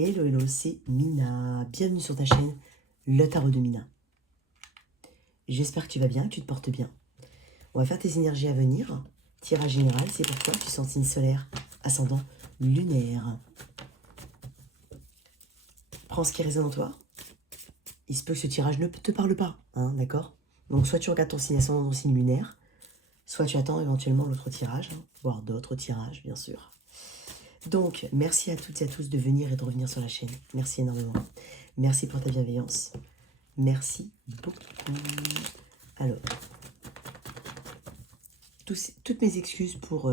Hello, hello, c'est Mina. Bienvenue sur ta chaîne, le tarot de Mina. J'espère que tu vas bien, que tu te portes bien. On va faire tes énergies à venir. Tirage général, c'est pour toi, tu sens signe solaire, ascendant, lunaire. Prends ce qui résonne en toi. Il se peut que ce tirage ne te parle pas, hein, d'accord? Donc soit tu regardes ton signe ascendant, ton signe lunaire, soit tu attends éventuellement l'autre tirage, hein, voire d'autres tirages, bien sûr. Donc, merci à toutes et à tous de venir et de revenir sur la chaîne. Merci énormément. Merci pour ta bienveillance. Merci beaucoup. Alors, toutes mes excuses pour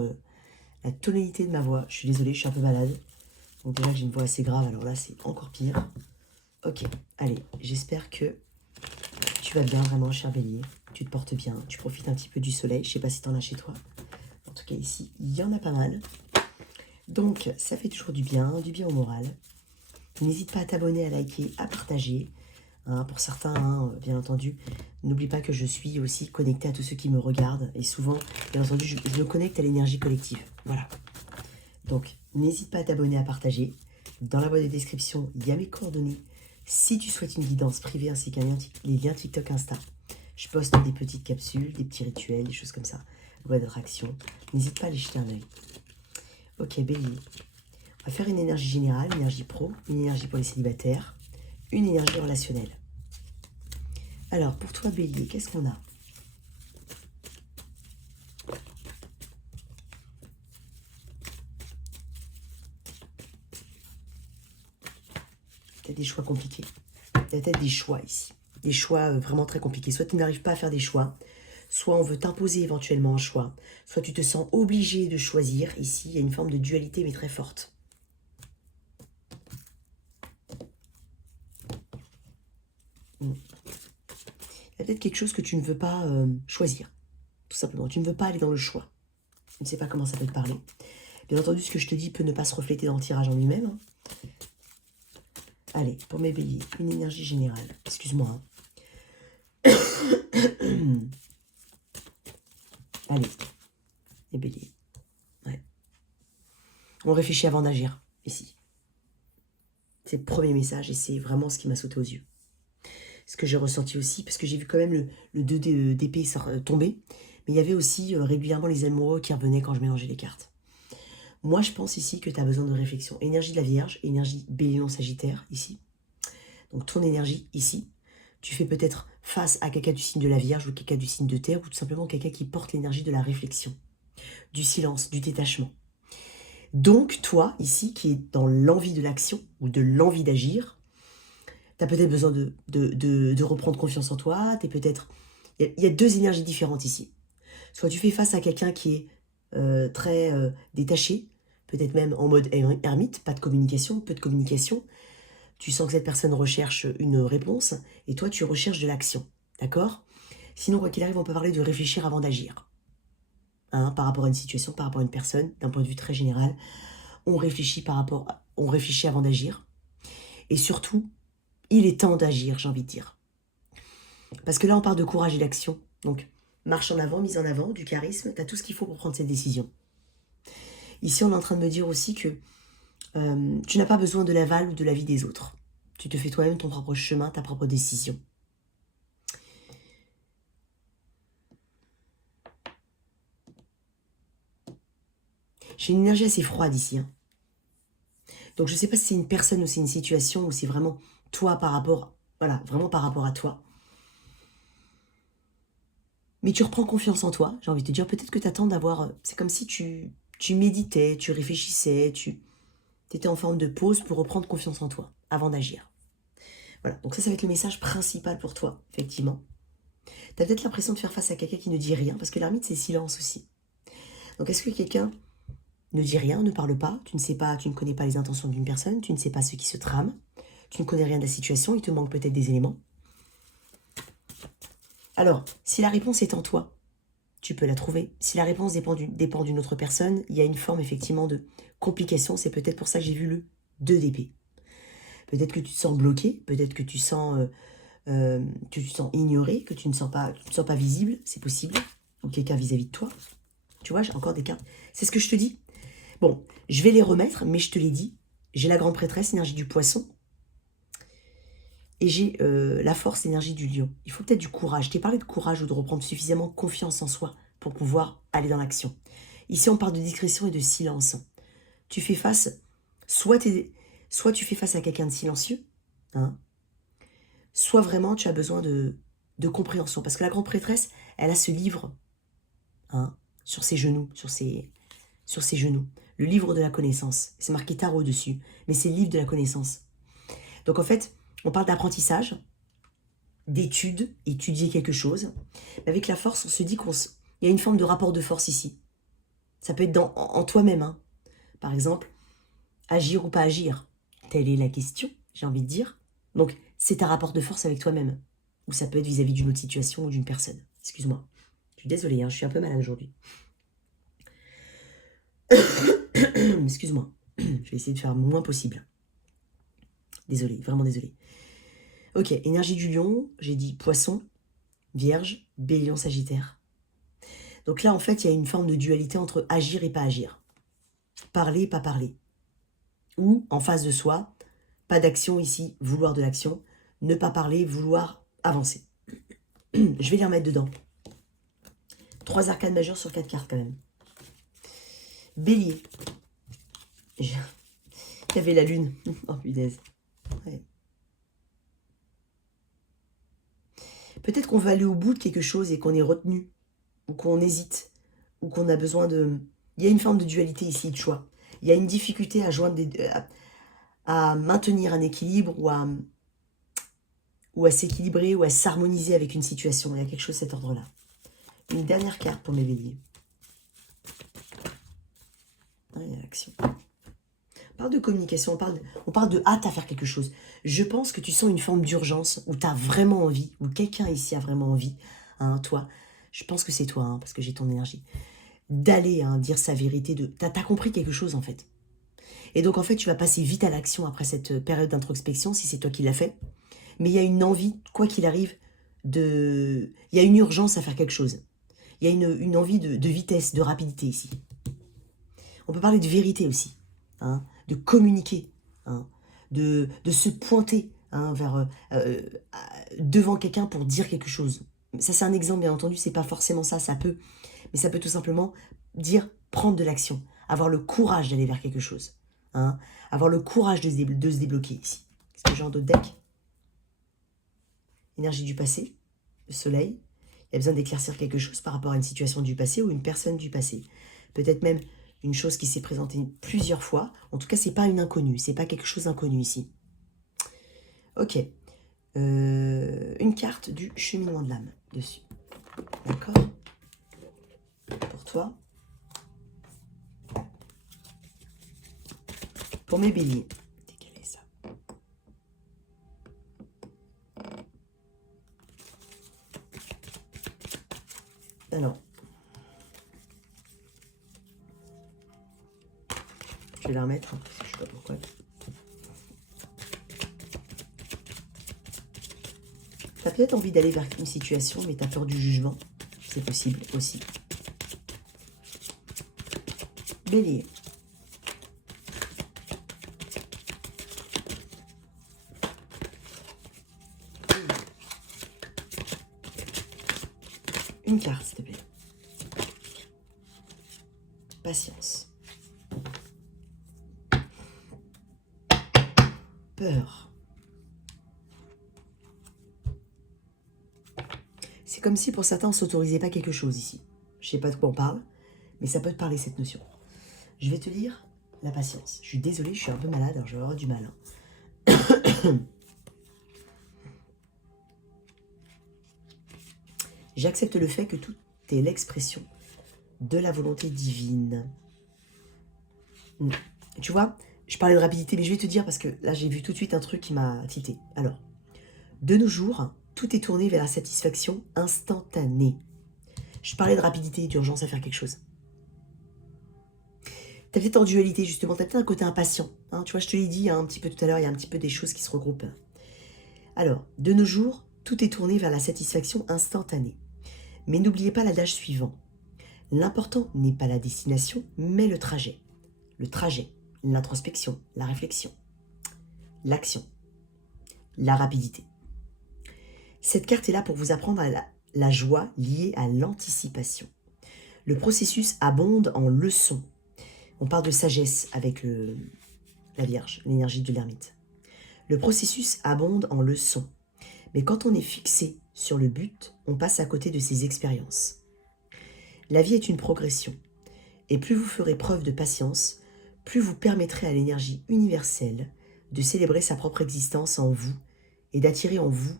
la tonalité de ma voix. Je suis désolée, je suis un peu malade. Donc déjà, j'ai une voix assez grave, alors là, c'est encore pire. Ok, allez, j'espère que tu vas bien vraiment, cher bélier. Tu te portes bien, tu profites un petit peu du soleil. Je sais pas si tu en as chez toi. En tout cas, ici, il y en a pas mal. Donc, ça fait toujours du bien au moral. N'hésite pas à t'abonner, à liker, à partager. Hein, pour certains, hein, bien entendu, n'oublie pas que je suis aussi connectée à tous ceux qui me regardent. Et souvent, bien entendu, je me connecte à l'énergie collective. Voilà. Donc, n'hésite pas à t'abonner, à partager. Dans la boîte de description, il y a mes coordonnées. Si tu souhaites une guidance privée ainsi qu'un lien, les liens TikTok, Insta. Je poste des petites capsules, des petits rituels, des choses comme ça. Loi d'attraction. N'hésite pas à aller jeter un œil. Ok, bélier. On va faire une énergie générale, une énergie pro, une énergie pour les célibataires, une énergie relationnelle. Alors, pour toi, bélier, qu'est-ce qu'on a? Tu as des choix compliqués. Tu as peut-être des choix ici. Des choix vraiment très compliqués. Soit tu n'arrives pas à faire des choix, soit on veut t'imposer éventuellement un choix, soit tu te sens obligé de choisir. Ici, il y a une forme de dualité, mais très forte. Il y a peut-être quelque chose que tu ne veux pas choisir. Tout simplement, tu ne veux pas aller dans le choix. Je ne sais pas comment ça peut te parler. Bien entendu, ce que je te dis peut ne pas se refléter dans le tirage en lui-même. Hein. Allez, pour mes béliers, une énergie générale. Excuse-moi. Hein. Allez, les béliers. Ouais. On réfléchit avant d'agir, ici. C'est le premier message et c'est vraiment ce qui m'a sauté aux yeux. Ce que j'ai ressenti aussi, parce que j'ai vu quand même le 2 d'épée tomber, mais il y avait aussi régulièrement les amoureux qui revenaient quand je mélangeais les cartes. Moi, je pense ici que tu as besoin de réflexion. Énergie de la Vierge, énergie Bélier Sagittaire, ici. Donc, ton énergie, ici. Tu fais peut-être face à quelqu'un du signe de la Vierge ou quelqu'un du signe de Terre, ou tout simplement quelqu'un qui porte l'énergie de la réflexion, du silence, du détachement. Donc, toi, ici, qui est dans l'envie de l'action ou de l'envie d'agir, tu as peut-être besoin de reprendre confiance en toi. T'es peut-être... Il y a deux énergies différentes ici. Soit tu fais face à quelqu'un qui est très détaché, peut-être même en mode ermite, pas de communication, peu de communication. Tu sens que cette personne recherche une réponse et toi, tu recherches de l'action. D'accord? Sinon, quoi qu'il arrive, on peut parler de réfléchir avant d'agir. Hein, par rapport à une situation, par rapport à une personne, d'un point de vue très général, on réfléchit avant d'agir. Et surtout, il est temps d'agir, j'ai envie de dire. Parce que là, on parle de courage et d'action. Donc, marche en avant, mise en avant, du charisme, tu as tout ce qu'il faut pour prendre cette décision. Ici, on est en train de me dire aussi que tu n'as pas besoin de l'aval ou de l'avis des autres. Tu te fais toi-même ton propre chemin, ta propre décision. J'ai une énergie assez froide ici. Hein. Donc, je ne sais pas si c'est une personne ou c'est une situation ou c'est vraiment toi par rapport... Voilà, vraiment par rapport à toi. Mais tu reprends confiance en toi. J'ai envie de te dire, peut-être que tu attends d'avoir... C'est comme si tu méditais, tu réfléchissais, tu étais en forme de pause pour reprendre confiance en toi avant d'agir. Voilà, donc ça va être le message principal pour toi, effectivement. Tu as peut-être l'impression de faire face à quelqu'un qui ne dit rien, parce que l'ermite, c'est silence aussi. Donc est-ce que quelqu'un ne dit rien, ne parle pas, tu ne connais pas les intentions d'une personne, tu ne sais pas ce qui se trame, tu ne connais rien de la situation, il te manque peut-être des éléments. Alors, si la réponse est en toi, tu peux la trouver. Si la réponse dépend d'une autre personne, il y a une forme effectivement de complication. C'est peut-être pour ça que j'ai vu le 2 d'épée. Peut-être que tu te sens bloqué, peut-être que tu sens ignoré, que tu ne sens pas visible, c'est possible. Ou quelqu'un vis-à-vis de toi. Tu vois, j'ai encore des cartes. C'est ce que je te dis. Bon, je vais les remettre, mais je te l'ai dit, j'ai la grande prêtresse, énergie du poisson. Et j'ai la force, énergie du lion. Il faut peut-être du courage. Je t'ai parlé de courage ou de reprendre suffisamment confiance en soi pour pouvoir aller dans l'action. Ici, on parle de discrétion et de silence. Tu fais face, soit tu fais face à quelqu'un de silencieux, hein, soit vraiment tu as besoin de compréhension. Parce que la grande prêtresse, elle a ce livre, hein, sur ses genoux, sur ses genoux. Le livre de la connaissance. C'est marqué tarot dessus, mais c'est le livre de la connaissance. Donc en fait, on parle d'apprentissage, d'études, étudier quelque chose. Mais avec la force, on se dit qu'il y a une forme de rapport de force ici. Ça peut être en toi-même, hein. Par exemple, agir ou pas agir. Telle est la question, j'ai envie de dire. Donc, c'est un rapport de force avec toi-même. Ou ça peut être vis-à-vis d'une autre situation ou d'une personne. Excuse-moi. Je suis désolée, hein, je suis un peu malade aujourd'hui. Excuse-moi. Je vais essayer de faire le moins possible. Désolée, vraiment désolée. Ok, énergie du lion, j'ai dit poisson, vierge, bélion, sagittaire. Donc là, en fait, il y a une forme de dualité entre agir et pas agir. Parler, pas parler. Ou, en face de soi, pas d'action ici, vouloir de l'action. Ne pas parler, vouloir avancer. Je vais les remettre dedans. 3 arcanes majeures sur 4 cartes quand même. Bélier. Il y avait la lune. Oh punaise. Ouais. Peut-être qu'on veut aller au bout de quelque chose et qu'on est retenu, ou qu'on hésite, ou qu'on a besoin de... Il y a une forme de dualité ici, de choix. Il y a une difficulté à joindre à maintenir un équilibre ou à s'équilibrer ou à s'harmoniser avec une situation. Il y a quelque chose de cet ordre-là. Une dernière carte pour mes béliers. Ah, il y a l'action. On parle de communication, on parle de hâte à faire quelque chose. Je pense que tu sens une forme d'urgence où tu as vraiment envie, où quelqu'un ici a vraiment envie, hein, toi, je pense que c'est toi, hein, parce que j'ai ton énergie, d'aller dire sa vérité. T'as compris quelque chose en fait. Et donc en fait, tu vas passer vite à l'action après cette période d'introspection, si c'est toi qui l'as fait. Mais il y a une envie, quoi qu'il arrive, il y a une urgence à faire quelque chose. Il y a une envie de vitesse, de rapidité ici. On peut parler de vérité aussi, hein, de communiquer, hein, de se pointer devant quelqu'un pour dire quelque chose. Ça, c'est un exemple, bien entendu, c'est pas forcément ça, mais ça peut tout simplement dire prendre de l'action, avoir le courage d'aller vers quelque chose, hein, avoir le courage de se débloquer ici. Est-ce que j'ai un d'autres deck? Énergie du passé, le soleil. Il y a besoin d'éclaircir quelque chose par rapport à une situation du passé ou une personne du passé. Peut-être même une chose qui s'est présentée plusieurs fois. En tout cas, c'est pas une inconnue. C'est pas quelque chose d'inconnu ici. Ok. Une carte du cheminement de l'âme dessus. D'accord? Pour toi. Pour mes béliers. Décalez ça. Alors. Je vais la remettre, hein, parce que je sais pas pourquoi. T'as peut-être envie d'aller vers une situation, mais t'as peur du jugement. C'est possible aussi. Bélier. Une carte, s'il te plaît. Patience. Peur. C'est comme si pour certains on ne s'autorisait pas quelque chose ici. Je sais pas de quoi on parle, mais ça peut te parler cette notion. Je vais te lire la patience. Je suis désolée, je suis un peu malade, alors je vais avoir du mal. J'accepte le fait que tout est l'expression de la volonté divine. Tu vois, je parlais de rapidité, mais je vais te dire, parce que là j'ai vu tout de suite un truc qui m'a tilté. Alors, de nos jours, tout est tourné vers la satisfaction instantanée. Je parlais de rapidité et d'urgence à faire quelque chose. T'as peut-être en dualité, justement, t'as peut-être un côté impatient. Hein, tu vois, je te l'ai dit un petit peu tout à l'heure, il y a un petit peu des choses qui se regroupent. Alors, de nos jours, tout est tourné vers la satisfaction instantanée. Mais n'oubliez pas l'adage suivant. L'important n'est pas la destination, mais le trajet. Le trajet, l'introspection, la réflexion, l'action, la rapidité. Cette carte est là pour vous apprendre à la joie liée à l'anticipation. Le processus abonde en leçons. On parle de sagesse avec la Vierge, l'énergie de l'ermite. Le processus abonde en leçons. Mais quand on est fixé sur le but, on passe à côté de ses expériences. La vie est une progression. Et plus vous ferez preuve de patience, plus vous permettrez à l'énergie universelle de célébrer sa propre existence en vous et d'attirer à vous,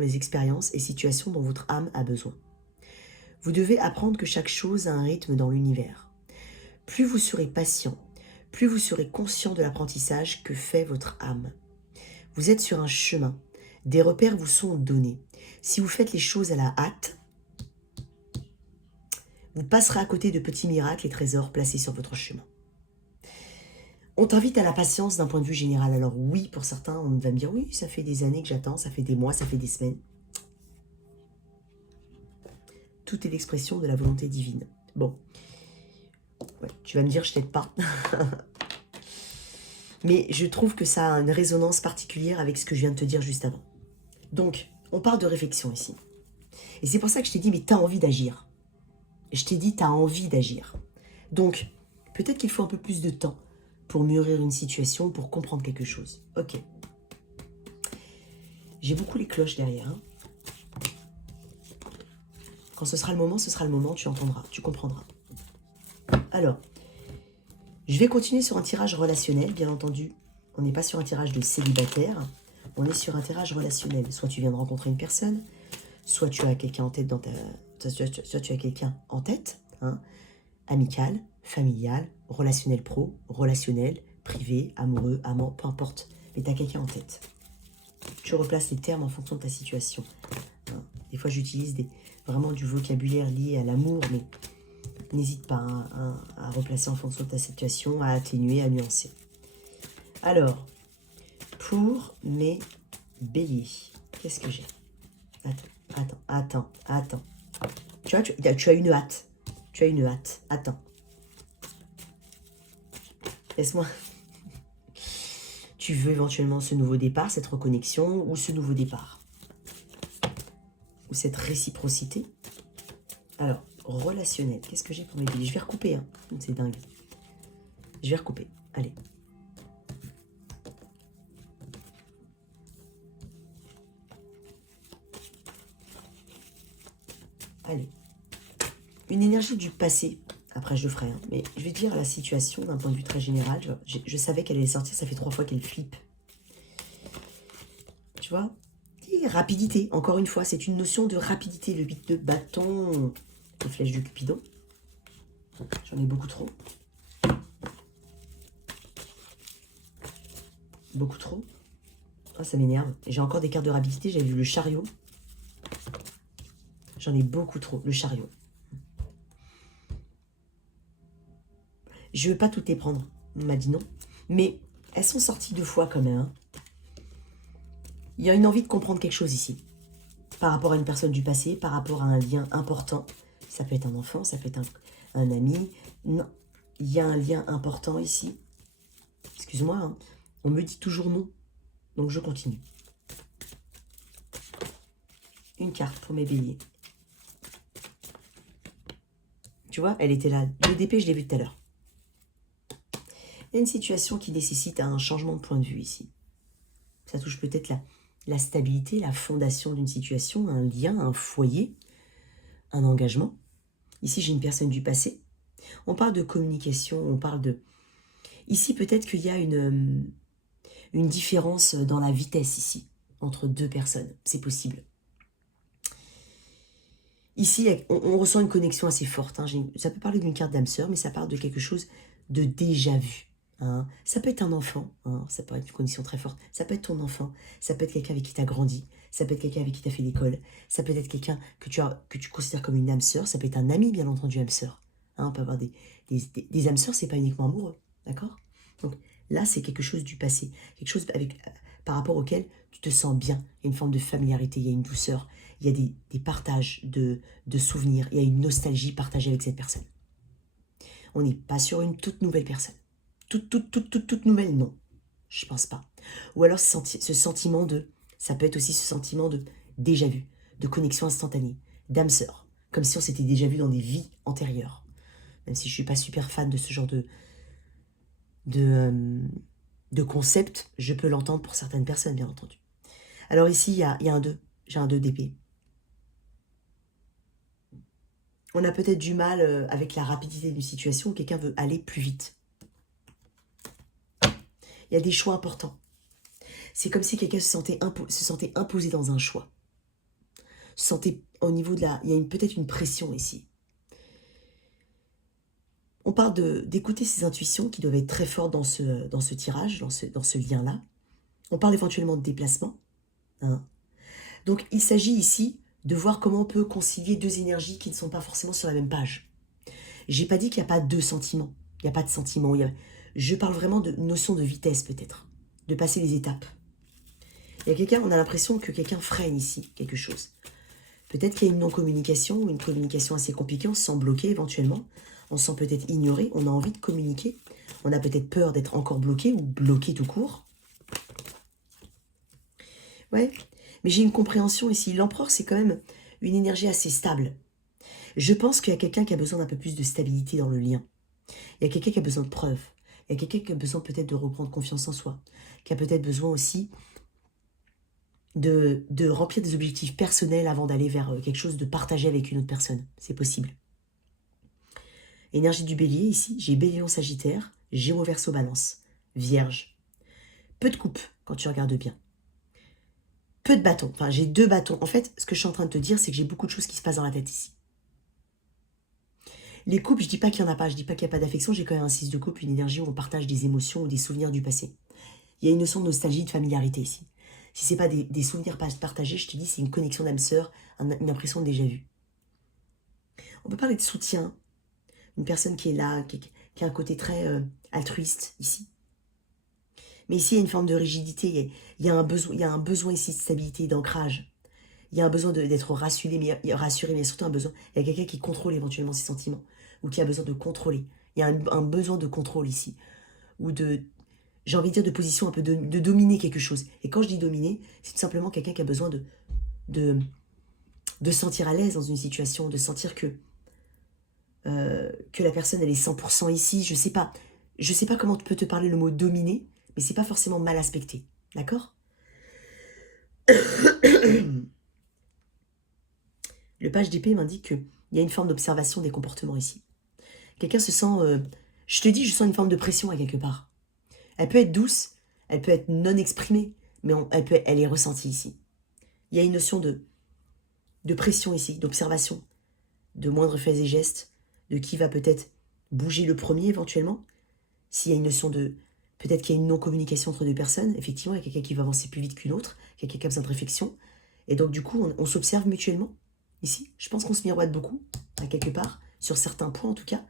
les expériences et situations dont votre âme a besoin. Vous devez apprendre que chaque chose a un rythme dans l'univers. Plus vous serez patient, plus vous serez conscient de l'apprentissage que fait votre âme. Vous êtes sur un chemin. Des repères vous sont donnés. Si vous faites les choses à la hâte, vous passerez à côté de petits miracles et trésors placés sur votre chemin. On t'invite à la patience d'un point de vue général. Alors oui, pour certains, on va me dire, oui, ça fait des années que j'attends, ça fait des mois, ça fait des semaines. Tout est l'expression de la volonté divine. Bon, ouais, tu vas me dire, je t'aide pas. Mais je trouve que ça a une résonance particulière avec ce que je viens de te dire juste avant. Donc, on parle de réflexion ici. Et c'est pour ça que je t'ai dit, mais tu as envie d'agir. Je t'ai dit, tu as envie d'agir. Donc, peut-être qu'il faut un peu plus de temps pour mûrir une situation, pour comprendre quelque chose. Ok. J'ai beaucoup les cloches derrière. Hein. Quand ce sera le moment, tu entendras, tu comprendras. Alors, je vais continuer sur un tirage relationnel, bien entendu. On n'est pas sur un tirage de célibataire, on est sur un tirage relationnel. Soit tu viens de rencontrer une personne, soit tu as quelqu'un en tête dans ta... Soit tu as quelqu'un en tête, hein, amical, familial, relationnel pro, relationnel, privé, amoureux, amant, peu importe. Mais tu as quelqu'un en tête. Tu replaces les termes en fonction de ta situation. Hein. Des fois, j'utilise vraiment du vocabulaire lié à l'amour, mais n'hésite pas à replacer en fonction de ta situation, à atténuer, à nuancer. Alors, pour mes béliers, qu'est-ce que j'ai? Attends. Tu vois, tu as une hâte. Tu as une hâte. Attends. Laisse-moi. Tu veux éventuellement ce nouveau départ, cette reconnexion, ou ce nouveau départ. Ou cette réciprocité. Alors, relationnel. Qu'est-ce que j'ai pour mes béliers? Je vais recouper, hein. C'est dingue. Je vais recouper. Allez. Allez. Une énergie du passé. Après, je le ferai. Hein. Mais je vais dire la situation d'un point de vue très général. Je savais qu'elle allait sortir. Ça fait 3 fois qu'elle flippe. Tu vois? Et rapidité. Encore une fois, c'est une notion de rapidité. Le 8 de bâton. Les flèches de Cupidon. J'en ai beaucoup trop. Beaucoup trop. Oh, ça m'énerve. Et j'ai encore des cartes de rapidité. J'avais vu le chariot. J'en ai beaucoup trop. Le chariot. Je ne veux pas toutes les prendre. On m'a dit non. Mais elles sont sorties 2 fois quand même. Hein. Il y a une envie de comprendre quelque chose ici. Par rapport à une personne du passé, par rapport à un lien important. Ça peut être un enfant, ça peut être un ami. Non, il y a un lien important ici. Excuse-moi, hein. On me dit toujours non. Donc je continue. Une carte pour mes béliers. Tu vois, elle était là. Le DP, je l'ai vu tout à l'heure. Il y a une situation qui nécessite un changement de point de vue ici. Ça touche peut-être la stabilité, la fondation d'une situation, un lien, un foyer, un engagement. Ici, j'ai une personne du passé. On parle de communication, on parle de... Ici, peut-être qu'il y a une différence dans la vitesse ici, entre 2 personnes. C'est possible. Ici, on ressent une connexion assez forte. Hein. Ça peut parler d'une carte d'âme sœur, mais ça parle de quelque chose de déjà vu. Hein. Ça peut être un enfant, hein. Ça peut être une connexion très forte. Ça peut être ton enfant, ça peut être quelqu'un avec qui tu as grandi, ça peut être quelqu'un avec qui tu as fait l'école, ça peut être quelqu'un que tu considères comme une âme sœur, ça peut être un ami, bien entendu, âme sœur. Hein, on peut avoir des âmes sœurs, c'est pas uniquement amoureux, d'accord? Donc là, c'est quelque chose du passé, quelque chose par rapport auquel tu te sens bien. Il y a une forme de familiarité, il y a une douceur, il y a des partages de souvenirs, il y a une nostalgie partagée avec cette personne. On n'est pas sur une toute nouvelle personne. toute nouvelle, non. Je pense pas. Ou alors ce sentiment de... Ça peut être aussi ce sentiment de déjà vu, de connexion instantanée, d'âme sœur, comme si on s'était déjà vu dans des vies antérieures. Même si je suis pas super fan de ce genre de concept, je peux l'entendre pour certaines personnes, bien entendu. Alors ici, il y a un 2. J'ai un 2 d'épée. On a peut-être du mal avec la rapidité d'une situation où quelqu'un veut aller plus vite. Il y a des choix importants. C'est comme si quelqu'un se sentait imposé dans un choix. Se sentait au niveau de la... Il y a peut-être une pression ici. On parle d'écouter ses intuitions qui doivent être très fortes dans ce tirage, dans ce lien-là. On parle éventuellement de déplacement. Hein. Donc il s'agit ici de voir comment on peut concilier deux énergies qui ne sont pas forcément sur la même page. J'ai pas dit qu'il n'y a pas deux sentiments. Il n'y a pas de sentiments. Je parle vraiment de notion de vitesse peut-être. De passer les étapes. Il y a quelqu'un, on a l'impression que quelqu'un freine ici quelque chose. Peut-être qu'il y a une non-communication ou une communication assez compliquée, on se sent bloqué éventuellement, on se sent peut-être ignoré, on a envie de communiquer, on a peut-être peur d'être encore bloqué ou bloqué tout court. Ouais, mais j'ai une compréhension ici. L'empereur, c'est quand même une énergie assez stable. Je pense qu'il y a quelqu'un qui a besoin d'un peu plus de stabilité dans le lien. Il y a quelqu'un qui a besoin de preuves. Il y a quelqu'un qui a besoin peut-être de reprendre confiance en soi, qui a peut-être besoin aussi de remplir des objectifs personnels avant d'aller vers quelque chose de partagé avec une autre personne. C'est possible. Énergie du bélier, ici, j'ai bélier en sagittaire, gémeaux verseau balance, vierge. Peu de coupe quand tu regardes bien. Peu de bâtons. Enfin, j'ai 2 bâtons. En fait, ce que je suis en train de te dire, c'est que j'ai beaucoup de choses qui se passent dans la tête ici. Les couples, je dis pas qu'il n'y en a pas, je dis pas qu'il n'y a pas d'affection, j'ai quand même un 6 de couple, une énergie où on partage des émotions ou des souvenirs du passé. Il y a une notion de nostalgie, de familiarité ici. Si ce n'est pas des souvenirs partagés, je te dis, c'est une connexion d'âme sœur, une impression de déjà vu. On peut parler de soutien, une personne qui est là, qui a un côté très altruiste ici. Mais ici, il y a une forme de rigidité, il y a un besoin ici de stabilité, d'ancrage. Il y a un besoin d'être rassuré, mais surtout un besoin. Il y a quelqu'un qui contrôle éventuellement ses sentiments, ou qui a besoin de contrôler. Il y a un besoin de contrôle ici, ou j'ai envie de dire de position un peu de dominer quelque chose. Et quand je dis dominer, c'est tout simplement quelqu'un qui a besoin de se sentir à l'aise dans une situation, de sentir que la personne elle est 100% ici. Je sais pas comment peut te parler le mot dominer, mais c'est pas forcément mal aspecté, d'accord? Le page d'épée m'indique qu'il y a une forme d'observation des comportements ici. Quelqu'un se sent... je te dis, je sens une forme de pression à quelque part. Elle peut être douce, elle peut être non exprimée, mais elle est ressentie ici. Il y a une notion de pression ici, d'observation, de moindres faits et gestes, de qui va peut-être bouger le premier éventuellement. S'il y a une notion de... Peut-être qu'il y a une non-communication entre deux personnes. Effectivement, il y a quelqu'un qui va avancer plus vite qu'une autre, quelqu'un qui a besoin de réflexion. Et donc, du coup, on s'observe mutuellement. Ici, je pense qu'on se miroite beaucoup, à quelque part, sur certains points en tout cas,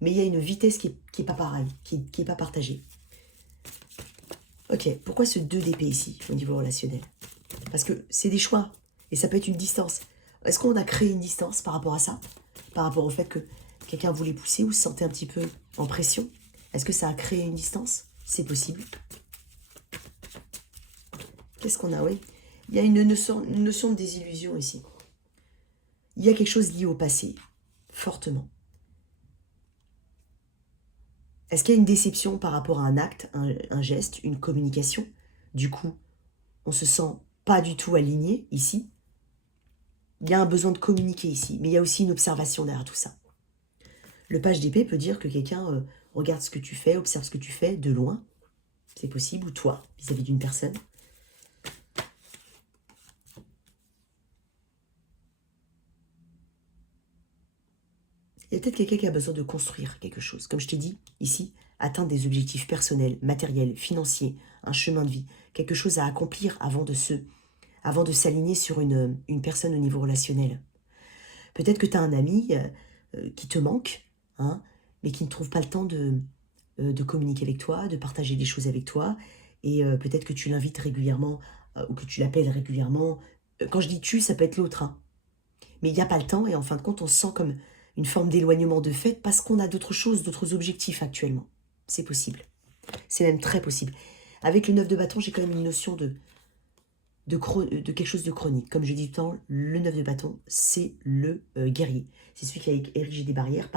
mais il y a une vitesse qui est pas pareille, qui est pas partagée. Ok, pourquoi ce 2 d'épée ici, au niveau relationnel? Parce que c'est des choix, et ça peut être une distance. Est-ce qu'on a créé une distance par rapport à ça? Par rapport au fait que quelqu'un voulait pousser ou se sentait un petit peu en pression? Est-ce que ça a créé une distance? C'est possible. Qu'est-ce qu'on a? Oui, il y a une notion de désillusion ici. Il y a quelque chose lié au passé, fortement. Est-ce qu'il y a une déception par rapport à un acte, un geste, une communication? Du coup, on se sent pas du tout aligné ici. Il y a un besoin de communiquer ici, mais il y a aussi une observation derrière tout ça. Le page d'épée peut dire que quelqu'un regarde ce que tu fais, observe ce que tu fais de loin. C'est possible, ou toi, vis-à-vis d'une personne. Il y a peut-être quelqu'un qui a besoin de construire quelque chose. Comme je t'ai dit, ici, atteindre des objectifs personnels, matériels, financiers, un chemin de vie, quelque chose à accomplir avant de s'aligner sur une personne au niveau relationnel. Peut-être que tu as un ami qui te manque, hein, mais qui ne trouve pas le temps de communiquer avec toi, de partager des choses avec toi, et peut-être que tu l'invites régulièrement, ou que tu l'appelles régulièrement. Quand je dis tu, ça peut être l'autre, hein. Mais il n'y a pas le temps, et en fin de compte, on se sent comme une forme d'éloignement de fait, parce qu'on a d'autres choses, d'autres objectifs actuellement. C'est possible. C'est même très possible. Avec le 9 de bâton, j'ai quand même une notion de quelque chose de chronique. Comme je dis tout le temps, le 9 de bâton, c'est le guerrier. C'est celui qui a érigé des barrières,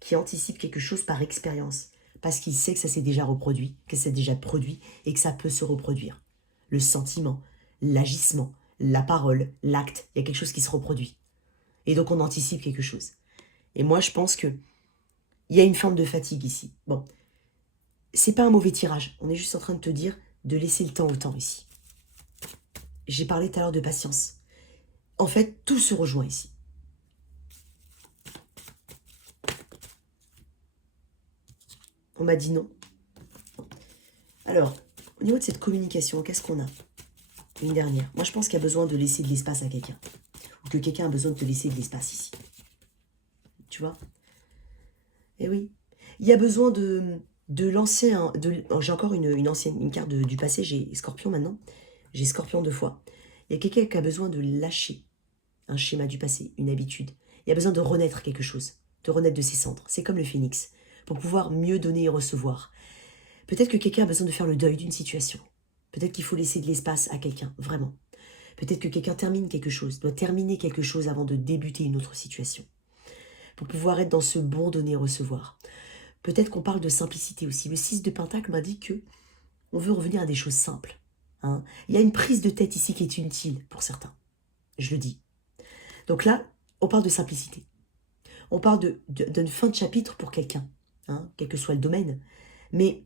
qui anticipe quelque chose par expérience. Parce qu'il sait que ça s'est déjà reproduit, que c'est déjà produit et que ça peut se reproduire. Le sentiment, l'agissement, la parole, l'acte, il y a quelque chose qui se reproduit. Et donc on anticipe quelque chose. Et moi je pense que il y a une forme de fatigue ici. Bon, c'est pas un mauvais tirage. On est juste en train de te dire de laisser le temps au temps ici. J'ai parlé tout à l'heure de patience. En fait, tout se rejoint ici. On m'a dit non. Alors, au niveau de cette communication, qu'est-ce qu'on a? Une dernière. Moi, je pense qu'il y a besoin de laisser de l'espace à quelqu'un. Ou que quelqu'un a besoin de te laisser de l'espace ici. Tu vois? Eh oui. Il y a besoin de lancer un... J'ai encore une carte du passé. J'ai Scorpion maintenant. J'ai Scorpion 2 fois. Il y a quelqu'un qui a besoin de lâcher un schéma du passé, une habitude. Il y a besoin de renaître quelque chose. De renaître de ses cendres. C'est comme le phénix. Pour pouvoir mieux donner et recevoir. Peut-être que quelqu'un a besoin de faire le deuil d'une situation. Peut-être qu'il faut laisser de l'espace à quelqu'un, vraiment. Peut-être que quelqu'un termine quelque chose, doit terminer quelque chose avant de débuter une autre situation. Pour pouvoir être dans ce bon donner-recevoir. Peut-être qu'on parle de simplicité aussi. Le 6 de Pentacle m'a dit que on veut revenir à des choses simples. Hein. Il y a une prise de tête ici qui est inutile pour certains. Je le dis. Donc là, on parle de simplicité. On parle d'une fin de chapitre pour quelqu'un, hein, quel que soit le domaine. Mais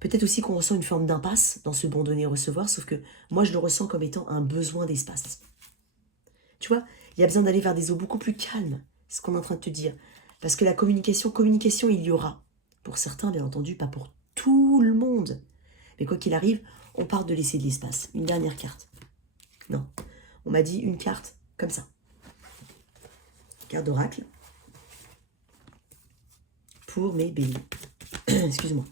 peut-être aussi qu'on ressent une forme d'impasse dans ce bon donner-recevoir, sauf que moi, je le ressens comme étant un besoin d'espace. Tu vois, il y a besoin d'aller vers des eaux beaucoup plus calmes, c'est ce qu'on est en train de te dire. Parce que la communication, il y aura. Pour certains, bien entendu, pas pour tout le monde. Mais quoi qu'il arrive, on parle de laisser de l'espace. Une dernière carte. Non, on m'a dit une carte comme ça. Carte d'oracle. Pour mes béliers. Excuse-moi.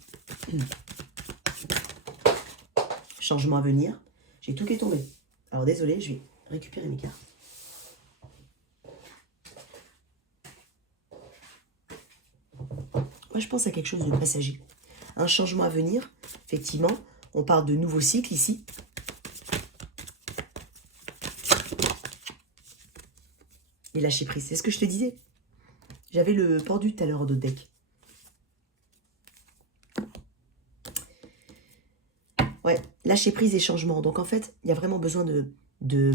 Changement à venir. J'ai tout qui est tombé. Alors désolé, je vais récupérer mes cartes. Moi, je pense à quelque chose de passager. Un changement à venir, effectivement. On parle de nouveaux cycles ici. Et lâcher prise, c'est ce que je te disais. J'avais le pendu tout à l'heure en d'autres deck. Ouais, lâcher prise et changement. Donc en fait, il y a vraiment besoin de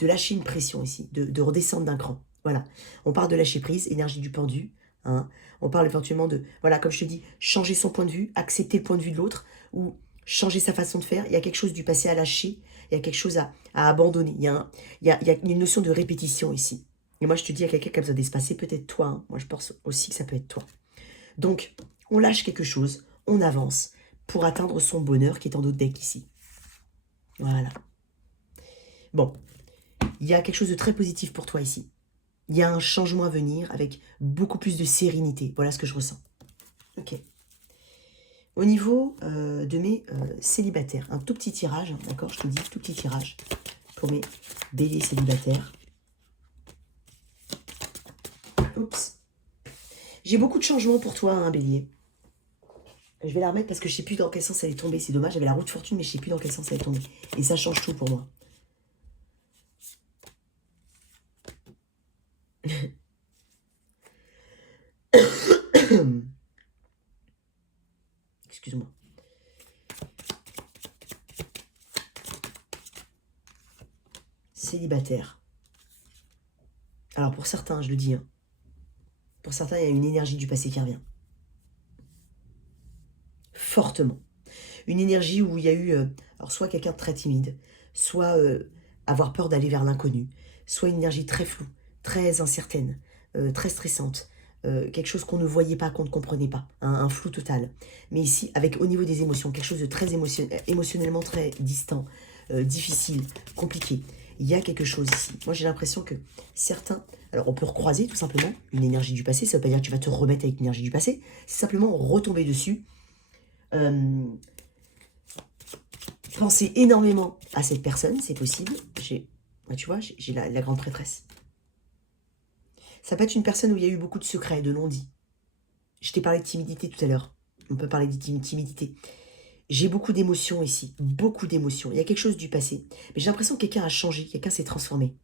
lâcher une pression ici, de redescendre d'un cran. Voilà, on parle de lâcher prise, énergie du pendu. Hein. On parle éventuellement de, voilà, comme je te dis, changer son point de vue, accepter le point de vue de l'autre, ou changer sa façon de faire. Il y a quelque chose du passé à lâcher, il y a quelque chose à abandonner. Il y a une notion de répétition ici. Et moi, je te dis, il y a quelqu'un qui a besoin d'espace. C'est peut-être toi. Hein. Moi, je pense aussi que ça peut être toi. Donc, on lâche quelque chose, on avance pour atteindre son bonheur qui est en d'autres decks ici. Voilà. Bon, il y a quelque chose de très positif pour toi ici. Il y a un changement à venir avec beaucoup plus de sérénité. Voilà ce que je ressens. Ok. Au niveau de mes célibataires, un tout petit tirage, hein, d'accord, je te dis, tout petit tirage pour mes béliers célibataires. Oups. J'ai beaucoup de changements pour toi, hein, bélier. Je vais la remettre parce que je ne sais plus dans quel sens elle est tombée. C'est dommage, j'avais la roue de fortune, mais je ne sais plus dans quel sens elle est tombée. Et ça change tout pour moi. Excuse-moi. Célibataire. Alors pour certains, je le dis, hein, pour certains, il y a une énergie du passé qui revient. Fortement. Une énergie où il y a eu, alors soit quelqu'un de très timide, soit avoir peur d'aller vers l'inconnu, soit une énergie très floue, très incertaine, très stressante, quelque chose qu'on ne voyait pas, qu'on ne comprenait pas, un flou total. Mais ici, avec au niveau des émotions, quelque chose de très émotionnellement très distant, difficile, compliqué. Il y a quelque chose ici. Moi, j'ai l'impression que certains... Alors, on peut recroiser tout simplement une énergie du passé. Ça ne veut pas dire que tu vas te remettre avec l'énergie du passé. C'est simplement retomber dessus. Penser énormément à cette personne, c'est possible. Tu vois, j'ai la grande prêtresse. Ça peut être une personne où il y a eu beaucoup de secrets, de non-dits. Je t'ai parlé de timidité tout à l'heure. On peut parler de timidité. J'ai beaucoup d'émotions ici, beaucoup d'émotions. Il y a quelque chose du passé. Mais j'ai l'impression que quelqu'un a changé, quelqu'un s'est transformé.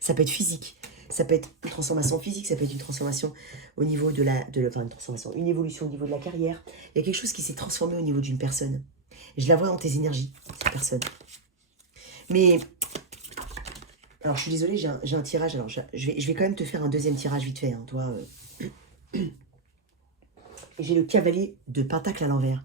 Ça peut être physique, ça peut être une transformation physique, ça peut être une transformation au niveau enfin une transformation, une évolution au niveau de la carrière. Il y a quelque chose qui s'est transformé au niveau d'une personne. Je la vois dans tes énergies, cette personne. Mais, alors je suis désolée, j'ai un tirage, alors je vais quand même te faire un deuxième tirage vite fait, hein, toi. J'ai le cavalier de pentacle à l'envers.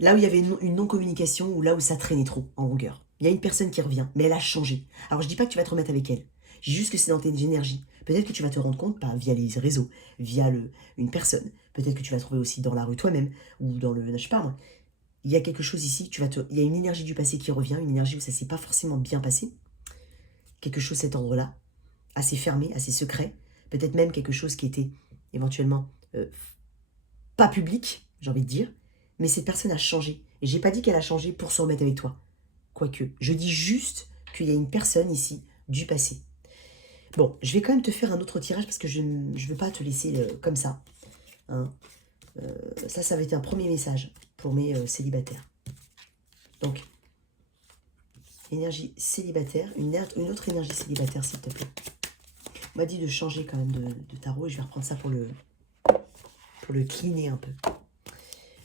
Là où il y avait une non-communication, ou là où ça traînait trop, en longueur. Il y a une personne qui revient, mais elle a changé. Alors je dis pas que tu vas te remettre avec elle. Je dis juste que c'est dans tes énergies. Peut-être que tu vas te rendre compte, pas via les réseaux, via une personne. Peut-être que tu vas trouver aussi dans la rue toi-même, ou dans le... Je sais pas moi. Il y a quelque chose ici, il y a une énergie du passé qui revient, une énergie où ça s'est pas forcément bien passé. Quelque chose de cet ordre-là, assez fermé, assez secret. Peut-être même quelque chose qui était éventuellement pas public, j'ai envie de dire. Mais cette personne a changé. Et j'ai pas dit qu'elle a changé pour se remettre avec toi. Quoique, je dis juste qu'il y a une personne ici du passé. Bon, je vais quand même te faire un autre tirage parce que je ne veux pas te laisser comme ça. Hein. Ça va être un premier message pour mes célibataires. Donc, énergie célibataire, une autre énergie célibataire, s'il te plaît. On m'a dit de changer quand même de tarot et je vais reprendre ça pour le cleaner un peu.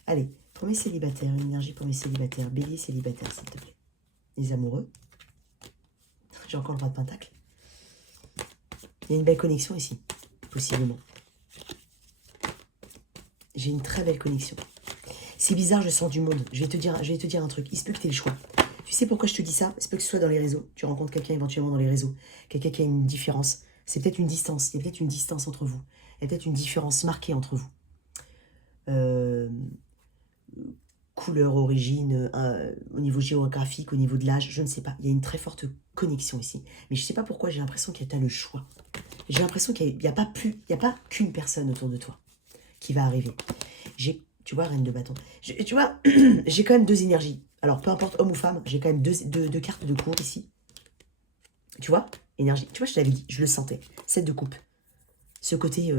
Allez, pour mes célibataires, une énergie pour mes célibataires. Bélier célibataire, s'il te plaît. Les amoureux. J'ai encore le roi de pentacle. Il y a une belle connexion ici, possiblement. J'ai une très belle connexion. C'est bizarre, je sens du monde. Je vais te dire un truc. Il se peut que tu aies le choix. Tu sais pourquoi je te dis ça? Il se peut que ce soit dans les réseaux. Tu rencontres quelqu'un éventuellement dans les réseaux. Quelqu'un qui a une différence. C'est peut-être une distance. Il y a peut-être une distance entre vous. Il y a peut-être une différence marquée entre vous. Couleur, origine, au niveau géographique, au niveau de l'âge, je ne sais pas. Il y a une très forte connexion ici. Mais je ne sais pas pourquoi j'ai l'impression que tu as le choix. J'ai l'impression qu'il n'y a pas qu'une personne autour de toi qui va arriver. Tu vois, reine de bâton. Tu vois, j'ai quand même deux énergies. Alors, peu importe homme ou femme, j'ai quand même deux cartes de cour ici. Tu vois, énergie. Tu vois, je te l'avais dit, je le sentais. 7 de coupe. Ce côté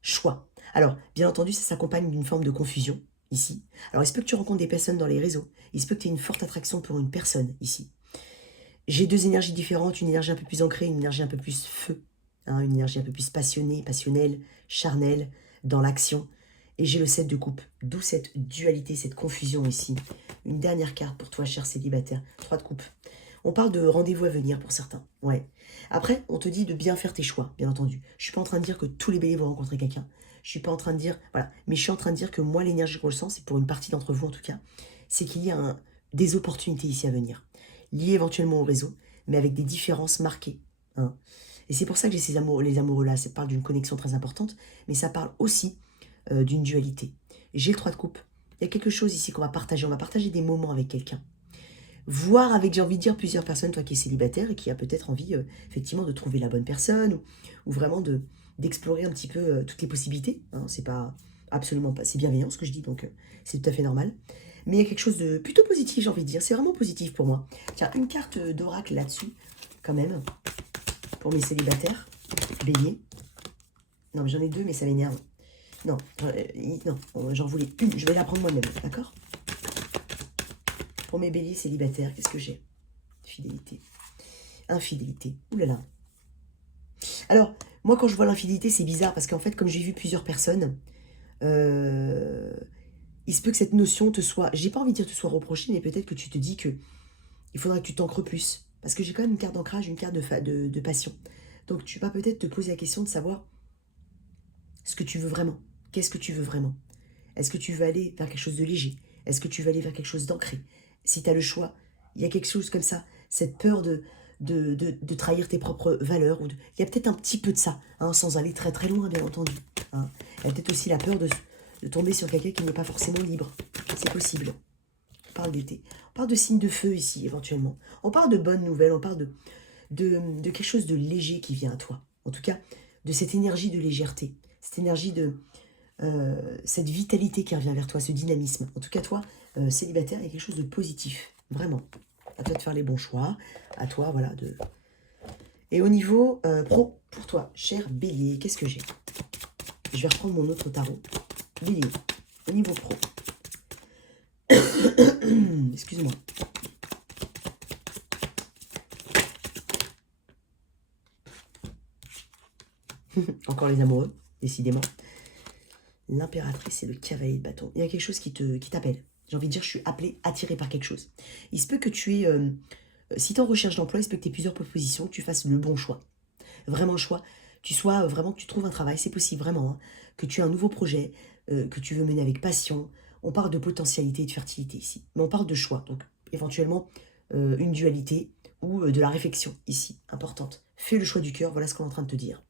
choix. Alors, bien entendu, ça s'accompagne d'une forme de confusion, ici. Alors, il se peut que tu rencontres des personnes dans les réseaux. Il se peut que tu aies une forte attraction pour une personne, ici. J'ai deux énergies différentes, une énergie un peu plus ancrée, une énergie un peu plus feu. Hein, une énergie un peu plus passionnée, passionnelle, charnelle, dans l'action. Et j'ai le 7 de coupe. D'où cette dualité, cette confusion ici. Une dernière carte pour toi, cher célibataire. 3 de coupe. On parle de rendez-vous à venir pour certains. Ouais. Après, on te dit de bien faire tes choix, bien entendu. Je suis pas en train de dire que tous les béliers vont rencontrer quelqu'un. Je suis pas en train de dire... Voilà. Mais je suis en train de dire que moi, l'énergie que je ressens, c'est pour une partie d'entre vous en tout cas, c'est qu'il y a des opportunités ici à venir. Liées éventuellement au réseau, mais avec des différences marquées. Hein. Et c'est pour ça que j'ai les amoureux-là. Ça parle d'une connexion très importante, mais ça parle aussi d'une dualité. J'ai le 3 de coupe. Il y a quelque chose ici qu'on va partager. On va partager des moments avec quelqu'un. Voire avec, j'ai envie de dire, plusieurs personnes, toi qui es célibataire et qui a peut-être envie, effectivement, de trouver la bonne personne ou vraiment d'explorer un petit peu toutes les possibilités. Hein. C'est pas absolument pas... C'est bienveillant ce que je dis, donc c'est tout à fait normal. Mais il y a quelque chose de plutôt positif, j'ai envie de dire. C'est vraiment positif pour moi. Tiens, une carte d'oracle là-dessus, quand même, pour mes célibataires. Bélier. Non, mais j'en ai deux, mais ça m'énerve. Non, j'en voulais une. Je vais la prendre moi-même, d'accord? Pour mes béliers célibataires, qu'est-ce que j'ai? Fidélité. Infidélité. Ouh là là. Alors, moi, quand je vois l'infidélité, c'est bizarre parce qu'en fait, comme j'ai vu plusieurs personnes, il se peut que cette notion te soit... J'ai pas envie de dire te soit reprochée, mais peut-être que tu te dis que il faudra que tu t'ancres plus. Parce que j'ai quand même une carte d'ancrage, une carte de passion. Donc, tu vas peut-être te poser la question de savoir ce que tu veux vraiment. Qu'est-ce que tu veux vraiment? Est-ce que tu veux aller vers quelque chose de léger? Est-ce que tu veux aller vers quelque chose d'ancré? Si tu as le choix, il y a quelque chose comme ça, cette peur de trahir tes propres valeurs. Il y a peut-être un petit peu de ça, hein, sans aller très très loin, bien entendu. Hein. Il y a peut-être aussi la peur de tomber sur quelqu'un qui n'est pas forcément libre. C'est possible. On parle d'été. On parle de signes de feu ici, éventuellement. On parle de bonnes nouvelles, on parle de quelque chose de léger qui vient à toi. En tout cas, de cette énergie de légèreté, cette énergie cette vitalité qui revient vers toi, ce dynamisme. En tout cas, toi, célibataire, il y a quelque chose de positif, vraiment. À toi de faire les bons choix, à toi, voilà. Et au niveau pro, pour toi, cher bélier, qu'est-ce que j'ai? Je vais reprendre mon autre tarot. Bélier, au niveau pro. Excuse-moi. Encore les amoureux, décidément. L'impératrice et le cavalier de bâton. Il y a quelque chose qui t'appelle. J'ai envie de dire, je suis appelé, attiré par quelque chose. Il se peut que tu aies, si tu es en recherche d'emploi, il se peut que tu aies plusieurs propositions, que tu fasses le bon choix. Vraiment le choix. Tu sois vraiment, que tu trouves un travail, c'est possible, vraiment. Hein, que tu aies un nouveau projet, que tu veux mener avec passion. On parle de potentialité et de fertilité ici. Mais on parle de choix. Donc, éventuellement, une dualité ou de la réflexion ici, importante. Fais le choix du cœur, voilà ce qu'on est en train de te dire.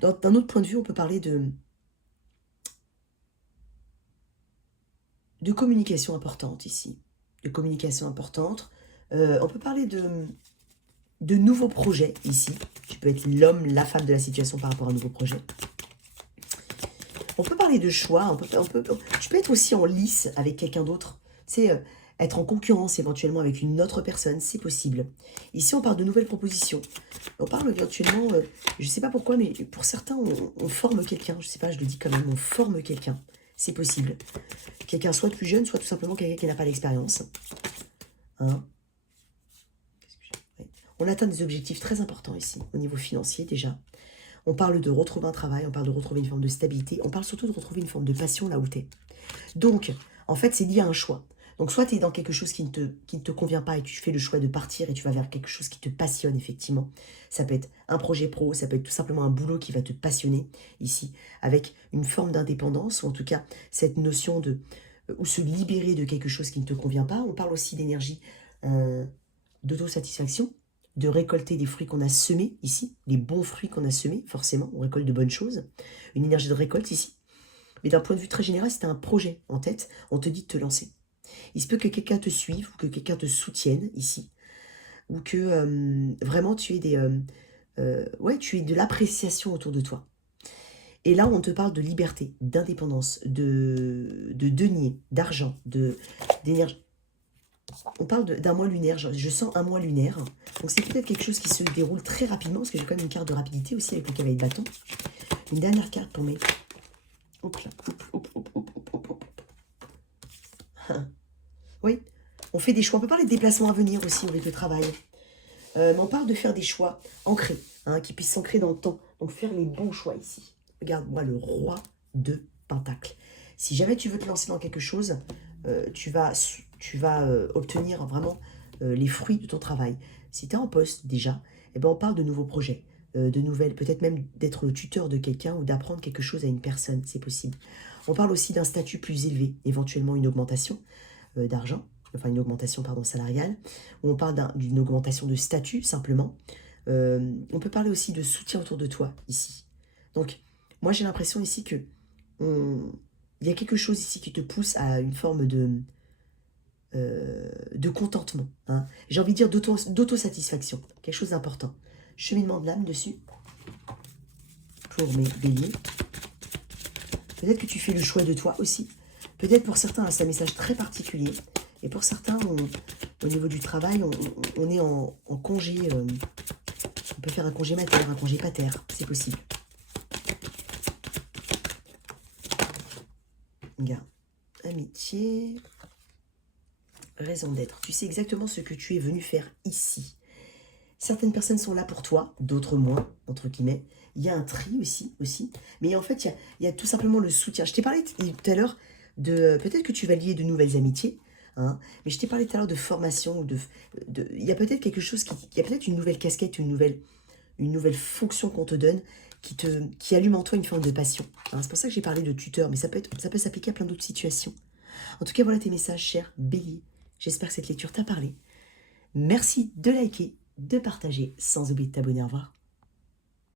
D'un autre point de vue, on peut parler de communication importante ici. De communication importante. On peut parler de nouveaux projets ici. Tu peux être l'homme, la femme de la situation par rapport à un nouveau projet. On peut parler de choix. Tu peux être aussi en lice avec quelqu'un d'autre. C'est être en concurrence éventuellement avec une autre personne, c'est possible. Ici, on parle de nouvelles propositions. On parle éventuellement, je ne sais pas pourquoi, mais pour certains, on forme quelqu'un. Je ne sais pas, je le dis quand même, on forme quelqu'un. C'est possible. Quelqu'un soit plus jeune, soit tout simplement quelqu'un qui n'a pas d'expérience. Hein? On atteint des objectifs très importants ici, au niveau financier déjà. On parle de retrouver un travail, on parle de retrouver une forme de stabilité, on parle surtout de retrouver une forme de passion là où tu es. Donc, en fait, c'est lié à un choix. Donc, soit tu es dans quelque chose qui ne te convient pas et tu fais le choix de partir et tu vas vers quelque chose qui te passionne, effectivement. Ça peut être un projet pro, ça peut être tout simplement un boulot qui va te passionner, ici, avec une forme d'indépendance, ou en tout cas, cette notion de ou se libérer de quelque chose qui ne te convient pas. On parle aussi d'énergie d'autosatisfaction, de récolter des fruits qu'on a semés ici, les bons fruits qu'on a semés, forcément, on récolte de bonnes choses. Une énergie de récolte ici. Mais d'un point de vue très général, si tu as un projet en tête, on te dit de te lancer. Il se peut que quelqu'un te suive ou que quelqu'un te soutienne ici, ou que vraiment tu aies tu aies de l'appréciation autour de toi. Et là, on te parle de liberté, d'indépendance, de denier, d'argent, d'énergie. On parle d'un mois lunaire, je sens un mois lunaire. Donc c'est peut-être quelque chose qui se déroule très rapidement, parce que j'ai quand même une carte de rapidité aussi avec le cavalier de bâton. Une dernière carte pour mes... Hop là, hop. Oui, on fait des choix. On peut parler de déplacements à venir aussi avec le travail. Mais on parle de faire des choix ancrés, hein, qui puissent s'ancrer dans le temps. Donc faire les bons choix ici. Regarde-moi le roi de Pentacle. Si jamais tu veux te lancer dans quelque chose, tu vas obtenir vraiment les fruits de ton travail. Si tu es en poste déjà, eh ben on parle de nouveaux projets, de nouvelles, peut-être même d'être le tuteur de quelqu'un ou d'apprendre quelque chose à une personne, c'est possible. On parle aussi d'un statut plus élevé, éventuellement une augmentation d'argent, enfin une augmentation salariale, ou on parle d'une augmentation de statut simplement. On peut parler aussi de soutien autour de toi ici. Donc moi j'ai l'impression ici que il y a quelque chose ici qui te pousse à une forme de contentement. Hein. J'ai envie de dire d'autosatisfaction. Quelque chose d'important. Cheminement de l'âme dessus. Pour mes béliers. Peut-être que tu fais le choix de toi aussi. Peut-être pour certains, c'est un message très particulier. Et pour certains, au niveau du travail, on est en congé. On peut faire un congé mater, un congé pater. C'est possible. Regarde. Amitié. Raison d'être. Tu sais exactement ce que tu es venu faire ici. Certaines personnes sont là pour toi, d'autres moins, entre guillemets. Il y a un tri aussi. Mais en fait, il y a tout simplement le soutien. Je t'ai parlé tout à l'heure de... Peut-être que tu vas lier de nouvelles amitiés, hein, mais je t'ai parlé tout à l'heure de formation. Il y a peut-être quelque chose il y a peut-être une nouvelle casquette, une nouvelle fonction qu'on te donne qui allume en toi une forme de passion. Hein, c'est pour ça que j'ai parlé de tuteur, mais ça peut s'appliquer à plein d'autres situations. En tout cas, voilà tes messages, cher Bélier. J'espère que cette lecture t'a parlé. Merci de liker, de partager, sans oublier de t'abonner. Au revoir.